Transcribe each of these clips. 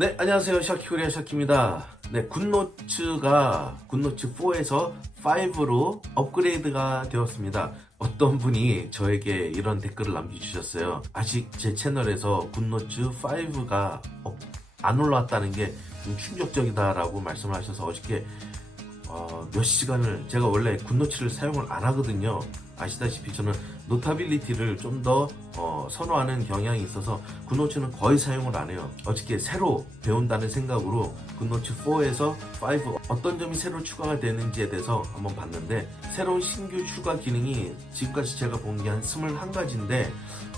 네, 안녕하세요. 샤키코리아 샤키입니다. 네, 굿노츠가 굿노츠 4에서 5로 업그레이드가 되었습니다. 어떤 분이 저에게 이런 댓글을 남겨주셨어요. 아직 제 채널에서 굿노츠 5가 안 올라왔다는 게 좀 충격적이다라고 말씀을 하셔서 어저께 몇 시간을, 제가 원래 굿노츠를 사용을 안 하거든요. 아시다시피 저는 노타빌리티를 좀 더 선호하는 경향이 있어서 굿노츠는 거의 사용을 안 해요. 어저께 새로 배운다는 생각으로 굿노츠 4에서 5 어떤 점이 새로 추가가 되는지에 대해서 한번 봤는데, 새로운 신규 추가 기능이 지금까지 제가 본 게 한 21가지인데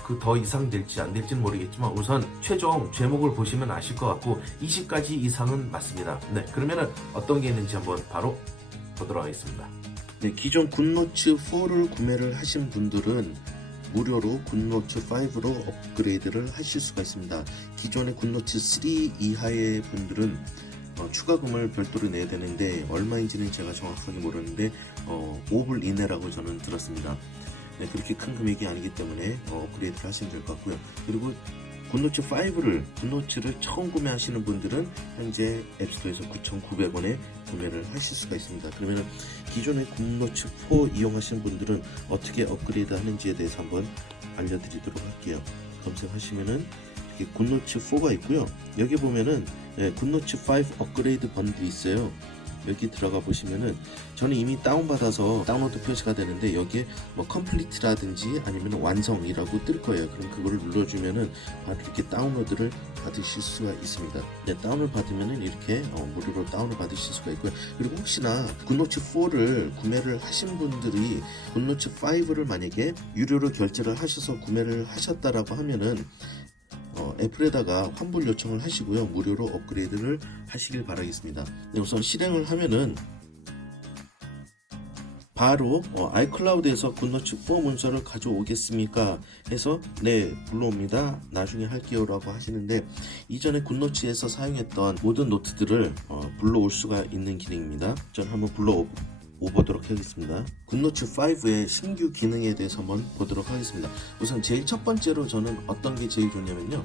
그 더 이상 될지 안 될지는 모르겠지만 우선 최종 제목을 보시면 아실 것 같고 20가지 이상은 맞습니다. 네, 그러면은 어떤 게 있는지 한번 바로 보도록 하겠습니다. 네, 기존 굿노츠 4를 구매를 하신 분들은 무료로 굿노츠 5로 업그레이드를 하실 수가 있습니다. 기존의 굿노츠 3 이하의 분들은 추가금을 별도로 내야 되는데 얼마인지는 제가 정확하게 모르는데 5불 이내라고 저는 들었습니다. 네, 그렇게 큰 금액이 아니기 때문에 업그레이드를 하시면 될 것 같고요. 그리고 굿노츠를 처음 구매하시는 분들은 현재 앱스토어에서 9,900원에 구매를 하실 수가 있습니다. 그러면 기존의 굿노츠 4 이용하시는 분들은 어떻게 업그레이드 하는지에 대해서 한번 알려드리도록 할게요. 검색하시면은 이렇게 굿노츠 4가 있고요. 여기 보면은 굿노츠 5 업그레이드 번들이 있어요. 여기 들어가 보시면은 저는 이미 다운받아서 다운로드 표시가 되는데 여기에 뭐 컴플리트라든지 아니면 완성이라고 뜰 거예요. 그럼 그거를 눌러주면은 바로 이렇게 다운로드를 받으실 수가 있습니다. 네, 다운을 받으면은 이렇게 무료로 다운을 받으실 수가 있고요. 그리고 혹시나 굿노츠 4를 구매를 하신 분들이 굿노츠 5를 만약에 유료로 결제를 하셔서 구매를 하셨다라고 하면은 애플에다가 환불 요청을 하시고요. 무료로 업그레이드를 하시길 바라겠습니다. 네, 우선 실행을 하면은 바로 아이클라우드에서 굿노츠 4 문서를 가져오겠습니까? 해서 네, 불러옵니다. 나중에 할게요 라고 하시는데, 이전에 굿노츠에서 사용했던 모든 노트들을 불러올 수가 있는 기능입니다. 저는 한번 보도록 하겠습니다. 굿노츠 5의 신규 기능에 대해서 한번 보도록 하겠습니다. 우선 제일 첫 번째로 저는 어떤 게 제일 좋냐면요,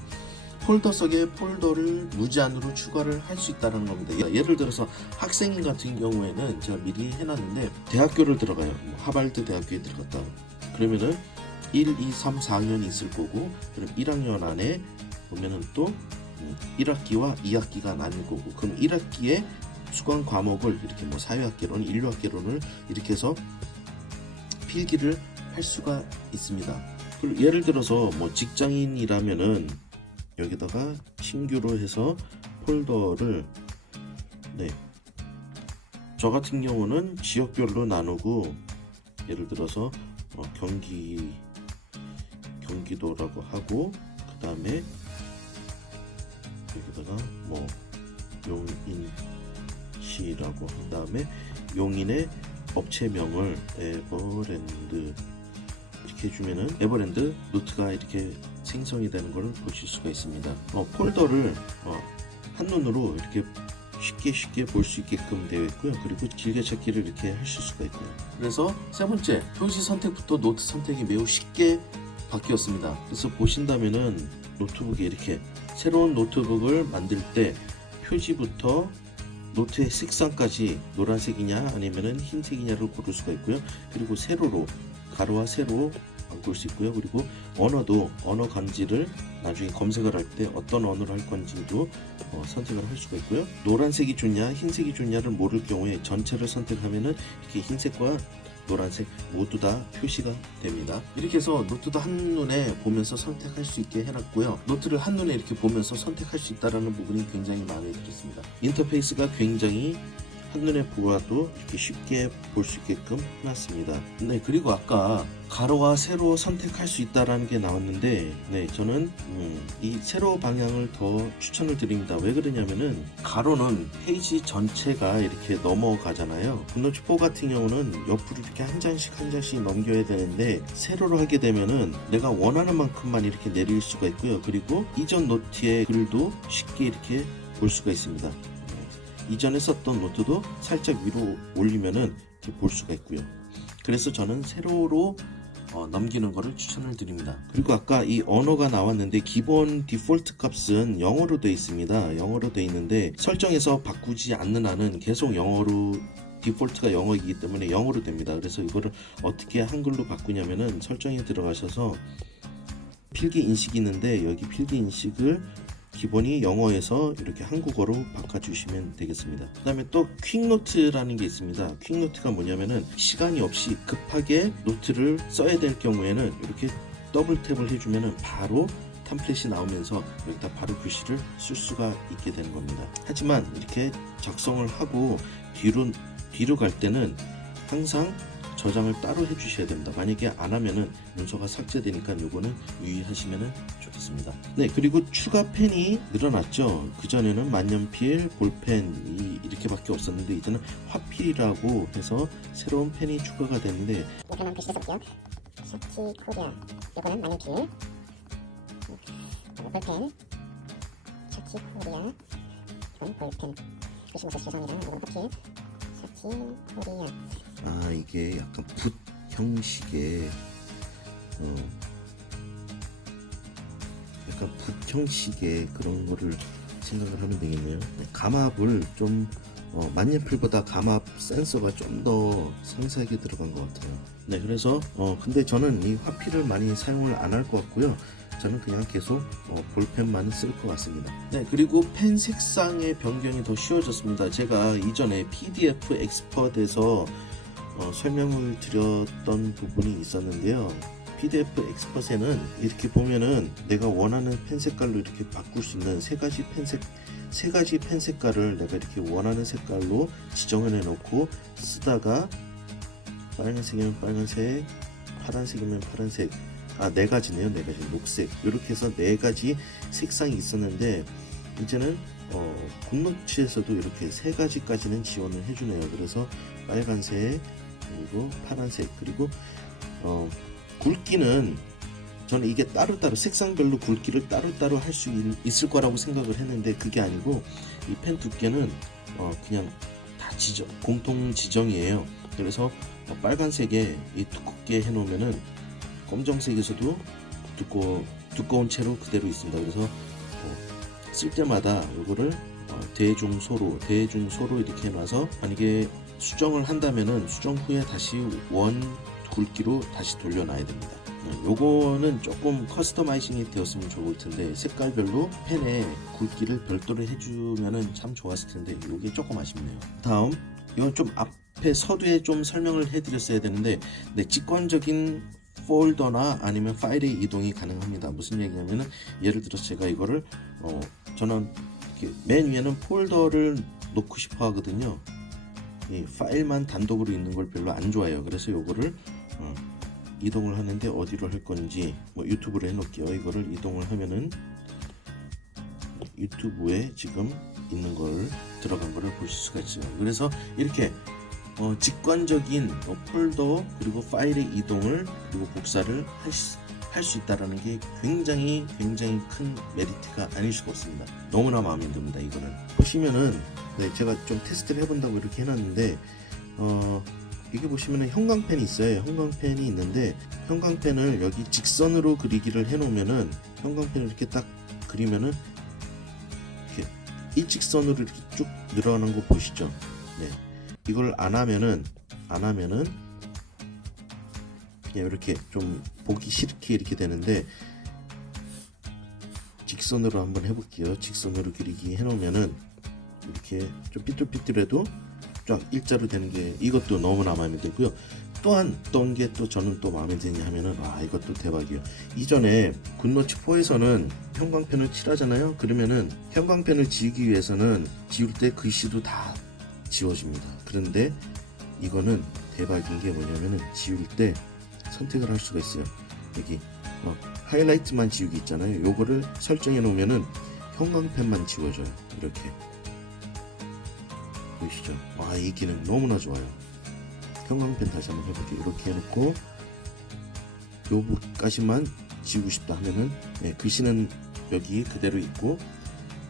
폴더 속에 폴더를 무제한으로 추가를 할 수 있다는 겁니다. 예를 들어서 학생 같은 경우에는 제가 미리 해놨는데 대학교를 들어가요. 하발드 대학교에 들어갔다. 그러면은 1, 2, 3, 4학년이 있을 거고, 그럼 1학년 안에 보면은 또 1학기와 2학기가 나뉠 거고, 그럼 1학기에 수강 과목을 이렇게 뭐 사회학개론, 인류학개론을 이렇게 해서 필기를 할 수가 있습니다. 그리고 예를 들어서 뭐 직장인이라면은 여기다가 신규로 해서 폴더를 저 같은 경우는 지역별로 나누고, 예를 들어서 경기도라고 하고, 그 다음에 여기다가 뭐 용인시라고 한 다음에 용인의 업체명을 에버랜드 이렇게 해주면은 에버랜드 노트가 이렇게 생성이 되는 걸 보실 수가 있습니다. 폴더를 한눈으로 이렇게 쉽게 볼 수 있게끔 되어 있고요. 그리고 즐겨찾기를 이렇게 하실 수가 있고요. 그래서 세 번째, 표시 선택부터 노트 선택이 매우 쉽게 바뀌었습니다. 그래서 보신다면은 노트북에 이렇게 새로운 노트북을 만들 때 표지부터 노트의 색상까지 노란색이냐 아니면은 흰색이냐를 고를 수가 있고요. 그리고 세로로, 가로와 세로 바꿀 수 있고요. 그리고 언어 감지를 나중에 검색을 할 때 어떤 언어로 할 건지도 선택을 할 수가 있고요. 노란색이 좋냐 흰색이 좋냐를 모를 경우에 전체를 선택하면은 이렇게 흰색과 노란색 모두 다 표시가 됩니다. 이렇게 해서 노트도 한눈에 보면서 선택할 수 있게 해놨고요. 노트를 한눈에 이렇게 보면서 선택할 수 있다는 부분이 굉장히 마음에 들었습니다. 인터페이스가 굉장히 한눈에 보아도 이렇게 쉽게 볼 수 있게끔 해놨습니다. 네, 그리고 아까 가로와 세로 선택할 수 있다라는 게 나왔는데, 네, 저는 이 세로 방향을 더 추천을 드립니다. 왜 그러냐면은 가로는 페이지 전체가 이렇게 넘어가잖아요. 굿노츠 4 같은 경우는 옆으로 이렇게 한 장씩 넘겨야 되는데, 세로로 하게 되면은 내가 원하는 만큼만 이렇게 내릴 수가 있고요. 그리고 이전 노트의 글도 쉽게 이렇게 볼 수가 있습니다. 이전에 썼던 노트도 살짝 위로 올리면은 이렇게 볼 수가 있고요. 그래서 저는 세로로 넘기는 거를 추천을 드립니다. 그리고 아까 이 언어가 나왔는데 기본 디폴트 값은 영어로 되어 있습니다. 영어로 되어 있는데 설정에서 바꾸지 않는 한은 계속 영어로 디폴트가 영어이기 때문에 영어로 됩니다. 그래서 이거를 어떻게 한글로 바꾸냐면은 설정에 들어가셔서 필기 인식이 있는데 여기 필기 인식을 기본이 영어에서 이렇게 한국어로 바꿔주시면 되겠습니다. 그 다음에 또 퀵노트라는 게 있습니다. 퀵노트가 뭐냐면은 시간이 없이 급하게 노트를 써야 될 경우에는 이렇게 더블 탭을 해주면은 바로 템플릿이 나오면서 여기다 바로 글씨를 쓸 수가 있게 되는 겁니다. 하지만 이렇게 작성을 하고 뒤로 갈 때는 항상 저장을 따로 해주셔야 됩니다. 만약에 안 하면은 문서가 삭제되니까 요거는 유의하시면 좋겠습니다. 네, 그리고 추가 펜이 늘어났죠. 그전에는 만년필, 볼펜 이렇게밖에 없었는데 이제는 화필이라고 해서 새로운 펜이 추가가 됐는데 이거 한번 글씨 써볼게요. 샤키 코리아. 이거는 만년필. 볼펜. 샤키 코리아. 이건 볼펜. 글씨 못 써서 죄송합니다. 이건 화필. 샤키 코리아. 아, 이게 약간 붓 형식의 약간 붓 형식의 그런 거를 생각을 하면 되겠네요. 감압을 좀 만년필보다 감압 센서가 좀 더 상세하게 들어간 것 같아요. 네, 그래서 근데 저는 이 화필을 많이 사용을 안 할 것 같고요. 저는 그냥 계속 볼펜만 쓸 것 같습니다. 네, 그리고 펜 색상의 변경이 더 쉬워졌습니다. 제가 이전에 PDF 엑스퍼트에서 설명을 드렸던 부분이 있었는데요. PDF 엑스퍼트에는 이렇게 보면은 내가 원하는 펜 색깔로 이렇게 바꿀 수 있는 세 가지 펜 색깔을 내가 이렇게 원하는 색깔로 지정을 해놓고 쓰다가 빨간색이면 빨간색, 파란색이면 파란색, 네 가지네요. 네 가지. 녹색. 이렇게 해서 네 가지 색상이 있었는데 이제는 굿노츠에서도 이렇게 세 가지까지는 지원을 해주네요. 그래서 빨간색, 그리고 파란색, 그리고 굵기는 저는 이게 따로따로 색상별로 굵기를 따로따로 할 수 있을 거라고 생각을 했는데 그게 아니고 이 펜 두께는 그냥 다 공통 지정이에요. 그래서 빨간색에 이 두껍게 해놓으면은 검정색에서도 두꺼운 채로 그대로 있습니다. 그래서 쓸 때마다 이거를 대중소로 이렇게 해놔서 만약에 수정을 한다면은 수정 후에 다시 원 굵기로 다시 돌려놔야 됩니다. 요거는 조금 커스터마이징이 되었으면 좋을 텐데 색깔별로 펜의 굵기를 별도로 해주면은 참 좋았을 텐데 요게 조금 아쉽네요. 다음 이건 좀 앞에 서두에 좀 설명을 해드렸어야 되는데 직관적인 폴더나 아니면 파일의 이동이 가능합니다. 무슨 얘기냐면은 예를 들어서 제가 이거를 저는 이렇게 맨 위에는 폴더를 놓고 싶어 하거든요. 이 파일만 단독으로 있는 걸 별로 안 좋아해요. 그래서 요거를 이동을 하는데 어디로 할 건지 유튜브로 해놓을게요. 이거를 이동을 하면은 유튜브에 지금 있는 걸 들어간 거를 보실 수가 있어요. 그래서 이렇게 직관적인 폴더 그리고 파일의 이동을 그리고 복사를 할 수 있다라는 게 굉장히 큰 메리트가 아닐 수가 없습니다. 너무나 마음에 듭니다. 이거는 보시면은 제가 좀 테스트를 해본다고 이렇게 해놨는데 이게 보시면은 형광펜이 있어요. 형광펜이 있는데 형광펜을 여기 직선으로 그리기를 해놓으면은 형광펜을 이렇게 딱 그리면은 이렇게 일직선으로 이렇게 쭉 늘어나는 거 보시죠. 네. 이걸 안 하면은 그냥 이렇게 좀 보기 싫게 이렇게 되는데 직선으로 한번 해볼게요. 직선으로 그리기 해놓으면은 이렇게 좀 삐뚤삐뚤해도 쫙 일자로 되는 게 이것도 너무나 마음에 들고요. 또한 어떤 게 또 저는 또 마음에 드냐 하면은 이것도 대박이에요. 이전에 굿노치 4에서는 형광펜을 칠하잖아요. 그러면은 형광펜을 지우기 위해서는 지울 때 글씨도 다 지워집니다. 그런데 이거는 대박인 게 뭐냐면은 지울 때 선택을 할 수가 있어요. 여기 하이라이트만 지우기 있잖아요. 요거를 설정해 놓으면은 형광펜만 지워져요. 이렇게 보이시죠? 이 기능 너무나 좋아요. 형광펜 다시 한번 해볼게요. 이렇게 해놓고 요거까지만 지우고 싶다 하면은 글씨는 여기 그대로 있고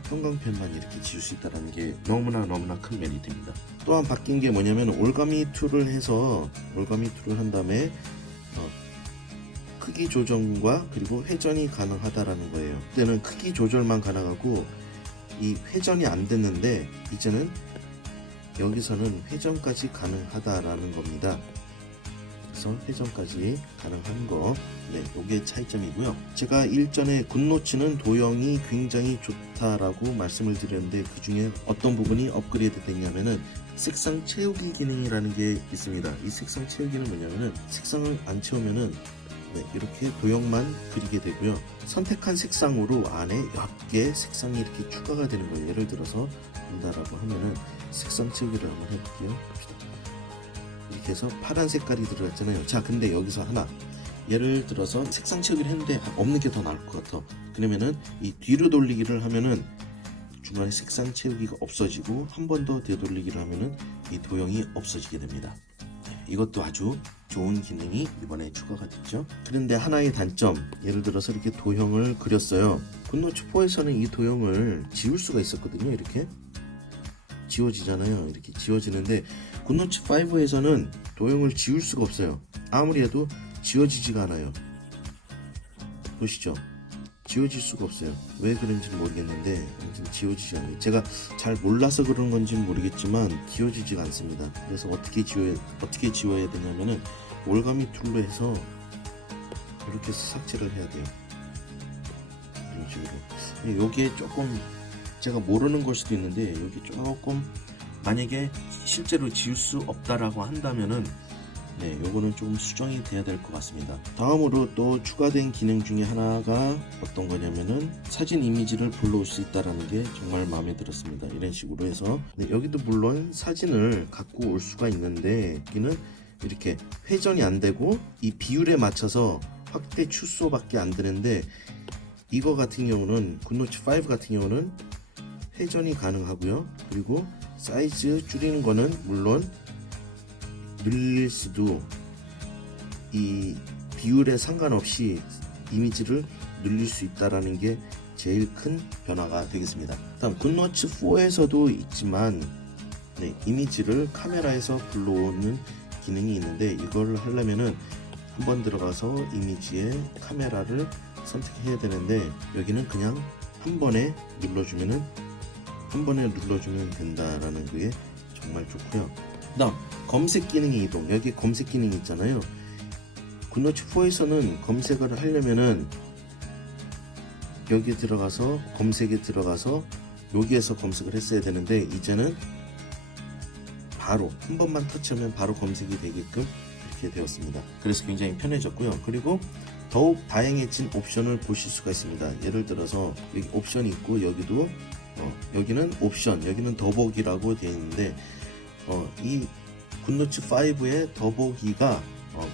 형광펜만 이렇게 지울 수 있다는 게 너무나 큰 메리트입니다. 또한 바뀐 게 뭐냐면 올가미 툴을 해서 올가미 툴을 한 다음에 크기 조정과 그리고 회전이 가능하다라는 거예요. 그때는 크기 조절만 가능하고 이 회전이 안 됐는데 이제는 여기서는 회전까지 가능하다라는 겁니다. 그래서 회전까지 가능한 거, 네, 요게 차이점이고요. 제가 일전에 굿노츠는 도형이 굉장히 좋다라고 말씀을 드렸는데 그 중에 어떤 부분이 업그레이드 됐냐면은 색상 채우기 기능이라는 게 있습니다. 이 색상 채우기는 뭐냐면은 색상을 안 채우면은 네, 이렇게 도형만 그리게 되고요. 선택한 색상으로 안에 몇 개의 색상이 이렇게 추가가 되는 거예요. 예를 들어서 본다라고 하면은 색상 채우기를 한번 해볼게요. 봅시다. 이렇게 해서 파란 색깔이 들어갔잖아요. 자, 근데 여기서 하나, 예를 들어서 색상 채우기를 했는데 없는 게 더 나을 것 같아. 그러면은 이 뒤로 돌리기를 하면은 중간에 색상 채우기가 없어지고 한 번 더 되돌리기를 하면은 이 도형이 없어지게 됩니다. 이것도 아주 좋은 기능이 이번에 추가가 됐죠. 그런데 하나의 단점, 예를 들어서 이렇게 도형을 그렸어요. 굿노츠 4에서는 이 도형을 지울 수가 있었거든요. 이렇게 지워지잖아요. 이렇게 지워지는데 굿노츠 5에서는 도형을 지울 수가 없어요. 아무리 해도 지워지지가 않아요. 보시죠. 지워질 수가 없어요. 왜 그런지는 모르겠는데 아무튼 지워지지 않아요. 제가 잘 몰라서 그런 건지는 모르겠지만 지워지지가 않습니다. 그래서 어떻게 지워야 되냐면은 올가미 툴로 해서 이렇게 해서 삭제를 해야 돼요. 이런 식으로. 여기에 조금 제가 모르는 걸 수도 있는데 여기 조금 만약에 실제로 지울 수 없다라고 한다면은 네, 요거는 좀 수정이 돼야 될 것 같습니다. 다음으로 또 추가된 기능 중에 하나가 어떤 거냐면은 사진 이미지를 불러올 수 있다라는 게 정말 마음에 들었습니다. 이런 식으로 해서 네, 여기도 물론 사진을 갖고 올 수가 있는데 여기는 이렇게 회전이 안 되고 이 비율에 맞춰서 확대 축소밖에 안 되는데 이거 같은 경우는 굿노츠 5 같은 경우는 회전이 가능하고요. 그리고 사이즈 줄이는 거는 물론 늘릴 수도 이 비율에 상관없이 이미지를 늘릴 수 있다라는 게 제일 큰 변화가 되겠습니다. 다음 굿노츠 4에서도 있지만 네, 이미지를 카메라에서 불러오는 기능이 있는데 이걸 하려면은 한번 들어가서 이미지에 카메라를 선택해야 되는데 여기는 그냥 한 번에 눌러주면 된다라는 게 정말 좋고요. 다음 검색 기능의 이동. 여기 검색 기능이 있잖아요. 굿노츠 4에서는 검색을 하려면은 여기 들어가서 검색에 들어가서 여기에서 검색을 했어야 되는데 이제는 바로 한 번만 터치하면 바로 검색이 되게끔 이렇게 되었습니다. 그래서 굉장히 편해졌고요. 그리고 더욱 다양해진 옵션을 보실 수가 있습니다. 예를 들어서 여기 옵션이 있고 여기도 여기는 옵션, 여기는 더보기라고 되어 있는데 이 굿노츠 5의 더보기가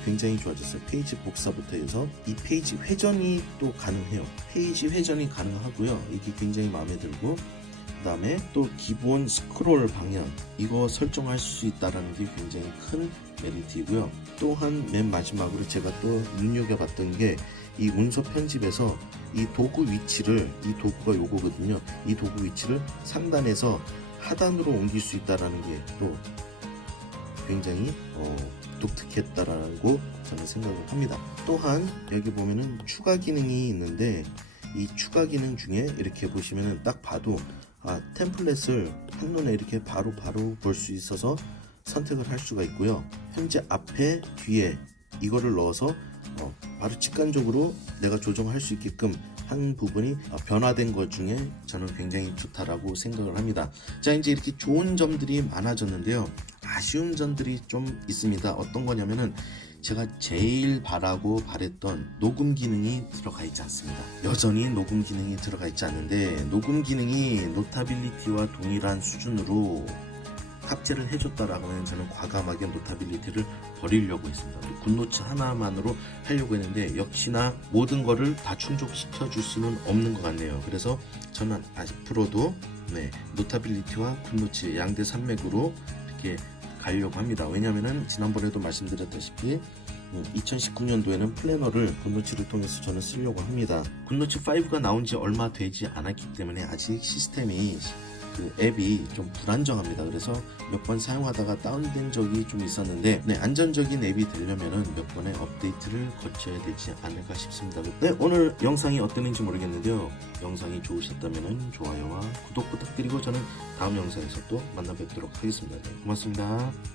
굉장히 좋아졌어요. 페이지 복사부터 해서 이 페이지 회전이 또 가능해요. 페이지 회전이 가능하고요. 이게 굉장히 마음에 들고 그 다음에 또 기본 스크롤 방향 이거 설정할 수 있다는 게 굉장히 큰 메리트이고요. 또한 맨 마지막으로 제가 또 눈여겨봤던 게 이 문서 편집에서 이 도구 위치를 이 도구가 요거거든요. 이 도구 위치를 상단에서 하단으로 옮길 수 있다는 게 또 굉장히 독특했다라고 저는 생각을 합니다. 또한 여기 보면은 추가 기능이 있는데 이 추가 기능 중에 이렇게 보시면은 딱 봐도 템플릿을 한눈에 이렇게 바로 볼 수 있어서 선택을 할 수가 있고요. 현재 앞에 뒤에 이거를 넣어서 바로 직관적으로 내가 조정할 수 있게끔 한 부분이 변화된 것 중에 저는 굉장히 좋다라고 생각을 합니다. 자, 이제 이렇게 좋은 점들이 많아졌는데요. 아쉬운 점들이 좀 있습니다. 어떤 거냐면은 제가 제일 바랬던 녹음 기능이 들어가 있지 않습니다. 여전히 녹음 기능이 들어가 있지 않는데 녹음 기능이 노타빌리티와 동일한 수준으로 탑재를 해줬다라고 하면 저는 과감하게 노타빌리티를 버리려고 했습니다. 굿노츠 하나만으로 하려고 했는데 역시나 모든 거를 다 충족시켜 줄 수는 없는 것 같네요. 그래서 저는 앞으로도 노타빌리티와 굿노츠 양대 산맥으로 이렇게 가려고 합니다. 왜냐하면 지난번에도 말씀드렸다시피 2019년도에는 플래너를 굿노츠를 통해서 저는 쓰려고 합니다. 굿노츠 5가 나온 지 얼마 되지 않았기 때문에 아직 시스템이 그 앱이 좀 불안정합니다. 그래서 몇 번 사용하다가 다운된 적이 좀 있었는데 네, 안전적인 앱이 되려면은 몇 번의 업데이트를 거쳐야 되지 않을까 싶습니다. 네, 오늘 영상이 어땠는지 모르겠는데요. 영상이 좋으셨다면 좋아요와 구독 부탁드리고 저는 다음 영상에서 또 만나 뵙도록 하겠습니다. 네, 고맙습니다.